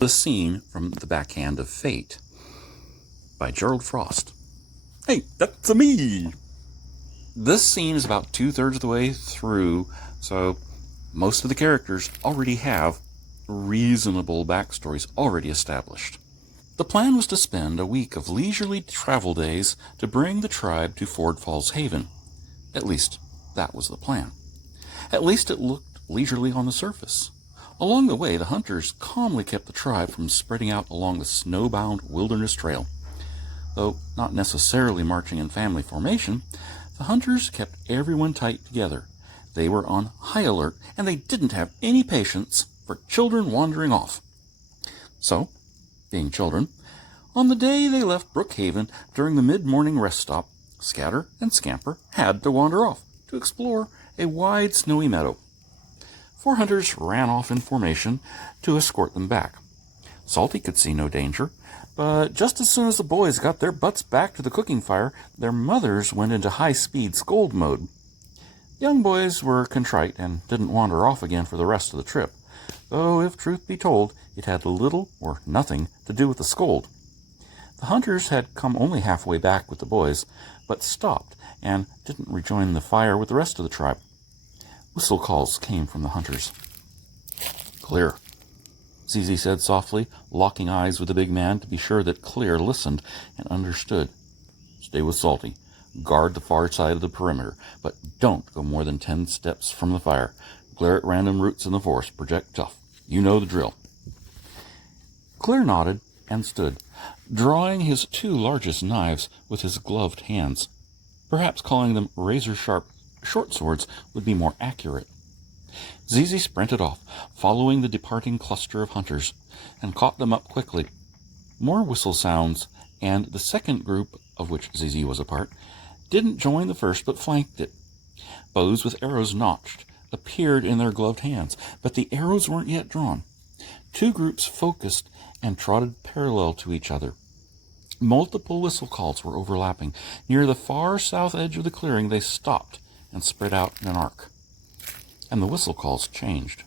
The scene from The Backhand of Fate by Gerald Frost. Hey, that's me! This scene is about 2/3 of the way through, so most of the characters already have reasonable backstories already established. The plan was to spend a week of leisurely travel days to bring the tribe to Ford Falls Haven. At least, that was the plan. At least it looked leisurely on the surface. Along the way, the hunters calmly kept the tribe from spreading out along the snowbound wilderness trail. Though not necessarily marching in family formation, the hunters kept everyone tight together. They were on high alert, and they didn't have any patience for children wandering off. So, being children, on the day they left Brookhaven during the mid-morning rest stop, Scatter and Scamper had to wander off to explore a wide snowy meadow. 4 hunters ran off in formation to escort them back. Salty could see no danger, but just as soon as the boys got their butts back to the cooking fire, their mothers went into high-speed scold mode. The young boys were contrite and didn't wander off again for the rest of the trip, though if truth be told, it had little or nothing to do with the scold. The hunters had come only halfway back with the boys, but stopped and didn't rejoin the fire with the rest of the tribe. Whistle calls came from the hunters. "Clear," ZZ said softly, locking eyes with the big man to be sure that Clear listened and understood. "Stay with Salty. Guard the far side of the perimeter, but don't go more than 10 steps from the fire. Glare at random roots in the forest. Project tough. You know the drill." Clear nodded and stood, drawing his 2 largest knives with his gloved hands. Perhaps calling them razor-sharp short swords would be more accurate. ZZ sprinted off, following the departing cluster of hunters, and caught them up quickly. More whistle sounds, and the second group, of which ZZ was a part, didn't join the first but flanked it. Bows with arrows notched appeared in their gloved hands, but the arrows weren't yet drawn. 2 groups focused and trotted parallel to each other. Multiple whistle calls were overlapping. Near the far south edge of the clearing, they stopped and spread out in an arc. And the whistle calls changed.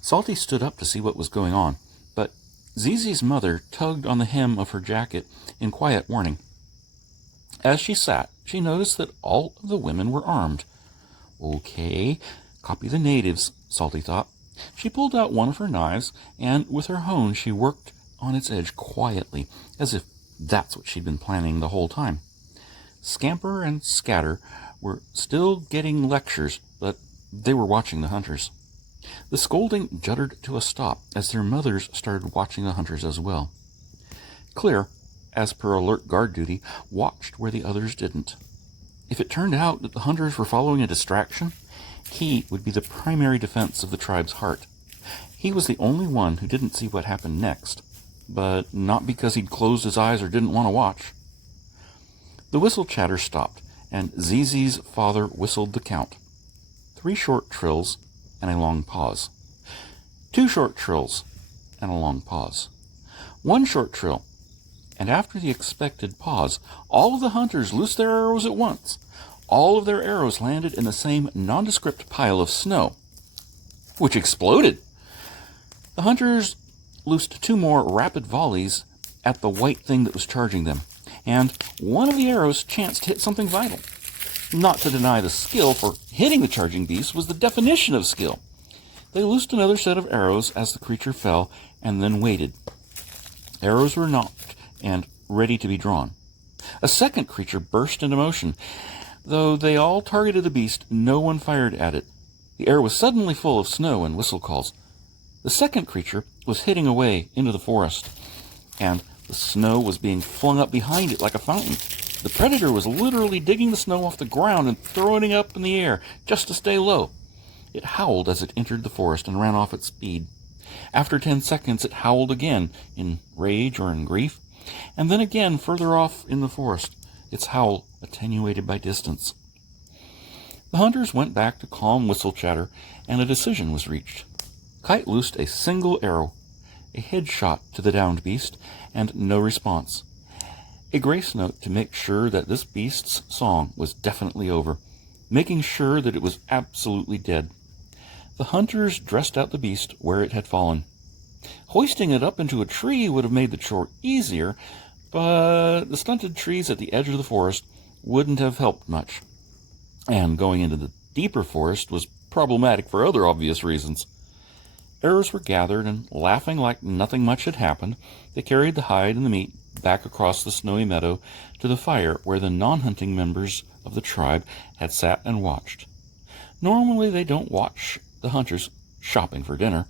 Salty stood up to see what was going on, but ZZ's mother tugged on the hem of her jacket in quiet warning. As she sat, she noticed that all of the women were armed. Okay, copy the natives, Salty thought. She pulled out one of her knives, and with her hone she worked on its edge quietly, as if that's what she'd been planning the whole time. Scamper and Scatter were still getting lectures, but they were watching the hunters. The scolding juddered to a stop as their mothers started watching the hunters as well. Clear, as per alert guard duty, watched where the others didn't. If it turned out that the hunters were following a distraction, he would be the primary defense of the tribe's heart. He was the only one who didn't see what happened next, but not because he'd closed his eyes or didn't want to watch. The whistle chatter stopped, and ZZ's father whistled the count. 3 short trills and a long pause. 2 short trills and a long pause. 1 short trill, and after the expected pause, all of the hunters loosed their arrows at once. All of their arrows landed in the same nondescript pile of snow, which exploded. The hunters loosed 2 more rapid volleys at the white thing that was charging them, and one of the arrows chanced to hit something vital. Not to deny the skill, for hitting the charging beast was the definition of skill. They loosed another set of arrows as the creature fell, and then waited. Arrows were nocked and ready to be drawn. A second creature burst into motion. Though they all targeted the beast, no one fired at it. The air was suddenly full of snow and whistle calls. The second creature was hitting away into the forest, and the snow was being flung up behind it like a fountain. The predator was literally digging the snow off the ground and throwing it up in the air just to stay low. It howled as it entered the forest and ran off at speed. After 10 seconds, it howled again, in rage or in grief, and then again further off in the forest, its howl attenuated by distance. The hunters went back to calm whistle chatter, and a decision was reached. Kite loosed a single arrow, a headshot to the downed beast, and no response. A grace note to make sure that this beast's song was definitely over, making sure that it was absolutely dead. The hunters dressed out the beast where it had fallen. Hoisting it up into a tree would have made the chore easier, but the stunted trees at the edge of the forest wouldn't have helped much. And going into the deeper forest was problematic for other obvious reasons. Arrows were gathered, and laughing like nothing much had happened, they carried the hide and the meat back across the snowy meadow to the fire where the non-hunting members of the tribe had sat and watched. Normally they don't watch the hunters shopping for dinner,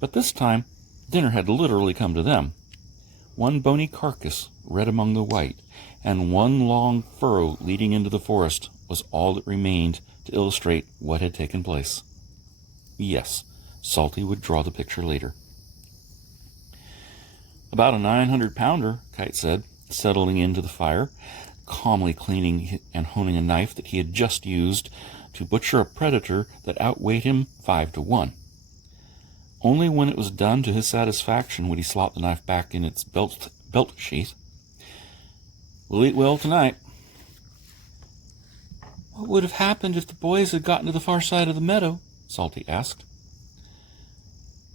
but this time dinner had literally come to them. One bony carcass red among the white, and one long furrow leading into the forest was all that remained to illustrate what had taken place. Yes, Salty would draw the picture later. About a 900-pounder, Kite said, settling into the fire, calmly cleaning and honing a knife that he had just used to butcher a predator that outweighed him 5-1. Only when it was done to his satisfaction would he slot the knife back in its belt sheath. "We'll eat well tonight." "What would have happened if the boys had gotten to the far side of the meadow?" Salty asked.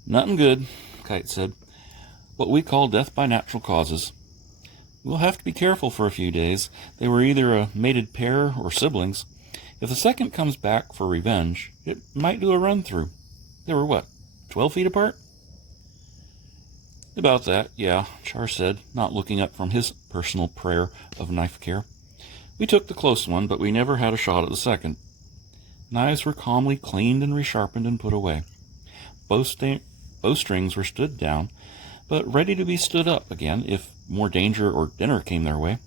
"Nothing good," Kite said. "What we call death by natural causes. We'll have to be careful for a few days. They were either a mated pair or siblings. If the second comes back for revenge, it might do a run-through. They were 12 feet apart?" "About that, yeah," Char said, not looking up from his personal prayer of knife care. "We took the close one, but we never had a shot at the second." Knives were calmly cleaned and resharpened and put away. Bowstrings were stood down, but ready to be stood up again if more danger or dinner came their way.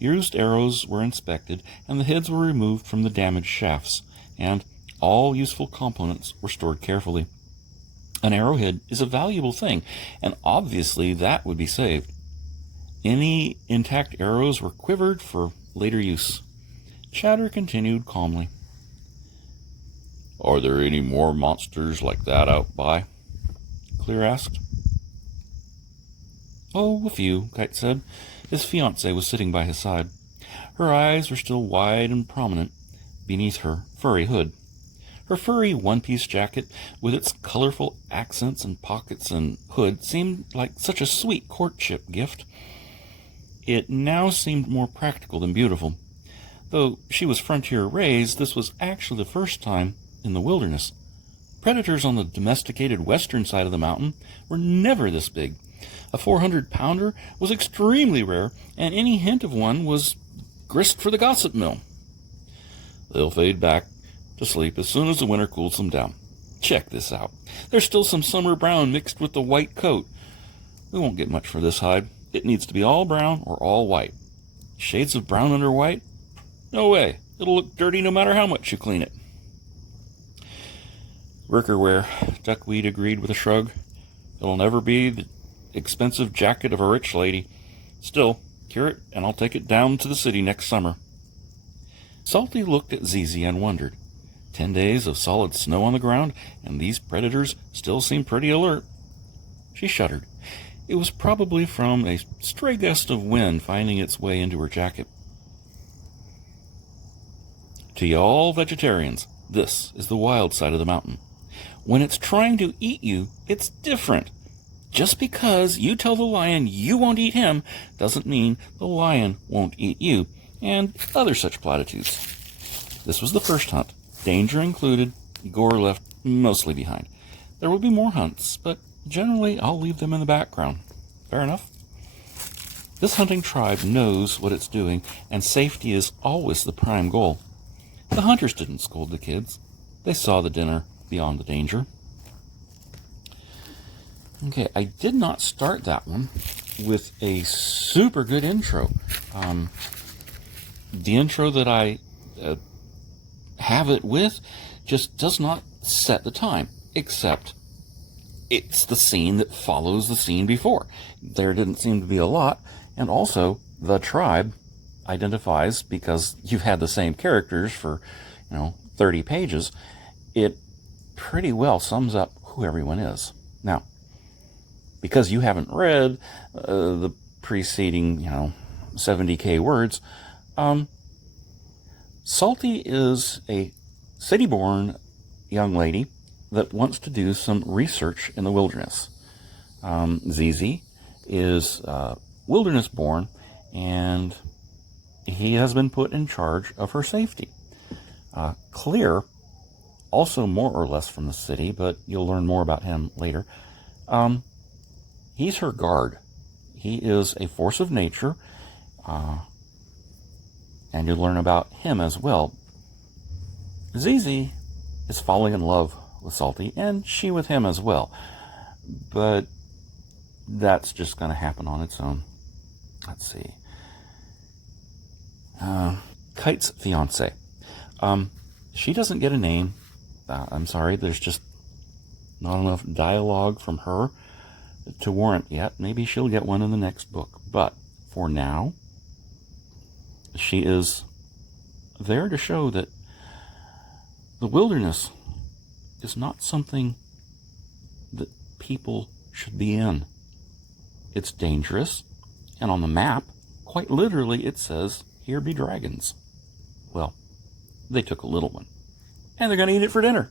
Used arrows were inspected, and the heads were removed from the damaged shafts, and all useful components were stored carefully. An arrowhead is a valuable thing, and obviously that would be saved. Any intact arrows were quivered for later use. Chatter continued calmly. "Are there any more monsters like that out by?" Clear asked. "Oh, a few," Kite said. His fiancée was sitting by his side. Her eyes were still wide and prominent beneath her furry hood. Her furry one-piece jacket, with its colorful accents and pockets and hood, seemed like such a sweet courtship gift. It now seemed more practical than beautiful. Though she was frontier-raised, this was actually the first time in the wilderness. Predators on the domesticated western side of the mountain were never this big. A 400-pounder was extremely rare, and any hint of one was grist for the gossip mill. "They'll fade back to sleep as soon as the winter cools them down. Check this out. There's still some summer brown mixed with the white coat. We won't get much for this hide. It needs to be all brown or all white. Shades of brown under white? No way. It'll look dirty no matter how much you clean it." "Workerwear," Duckweed agreed with a shrug. "It'll never be the expensive jacket of a rich lady. Still, cure it, and I'll take it down to the city next summer." Salty looked at Zizi and wondered. 10 days of solid snow on the ground, and these predators still seemed pretty alert. She shuddered. It was probably from a stray gust of wind finding its way into her jacket. "To y'all vegetarians, this is the wild side of the mountain. When it's trying to eat you, it's different. Just because you tell the lion you won't eat him doesn't mean the lion won't eat you," and other such platitudes. This was the first hunt. Danger included, gore left mostly behind. There will be more hunts, but generally I'll leave them in the background. Fair enough? This hunting tribe knows what it's doing, and safety is always the prime goal. The hunters didn't scold the kids. They saw the dinner beyond the danger. Okay, I did not start that one with a super good intro. The intro that I have it with just does not set the time, except it's the scene that follows the scene before. There didn't seem to be a lot, and also the tribe identifies, because you've had the same characters for 30 pages, it pretty well sums up who everyone is. Now, because you haven't read the preceding 70k words, Salty is a city-born young lady that wants to do some research in the wilderness. ZZ is wilderness born, and he has been put in charge of her safety. Clear, also more or less from the city, but you'll learn more about him later. He's her guard. He is a force of nature, and you'll learn about him as well. ZZ is falling in love with Salty, and she with him as well. But that's just going to happen on its own. Let's see. Kite's fiance. She doesn't get a name. I'm sorry, there's just not enough dialogue from her to warrant yet. Maybe she'll get one in the next book. But for now, she is there to show that the wilderness is not something that people should be in. It's dangerous, and on the map, quite literally, it says, "Here be dragons." Well, they took a little one, and they're going to eat it for dinner.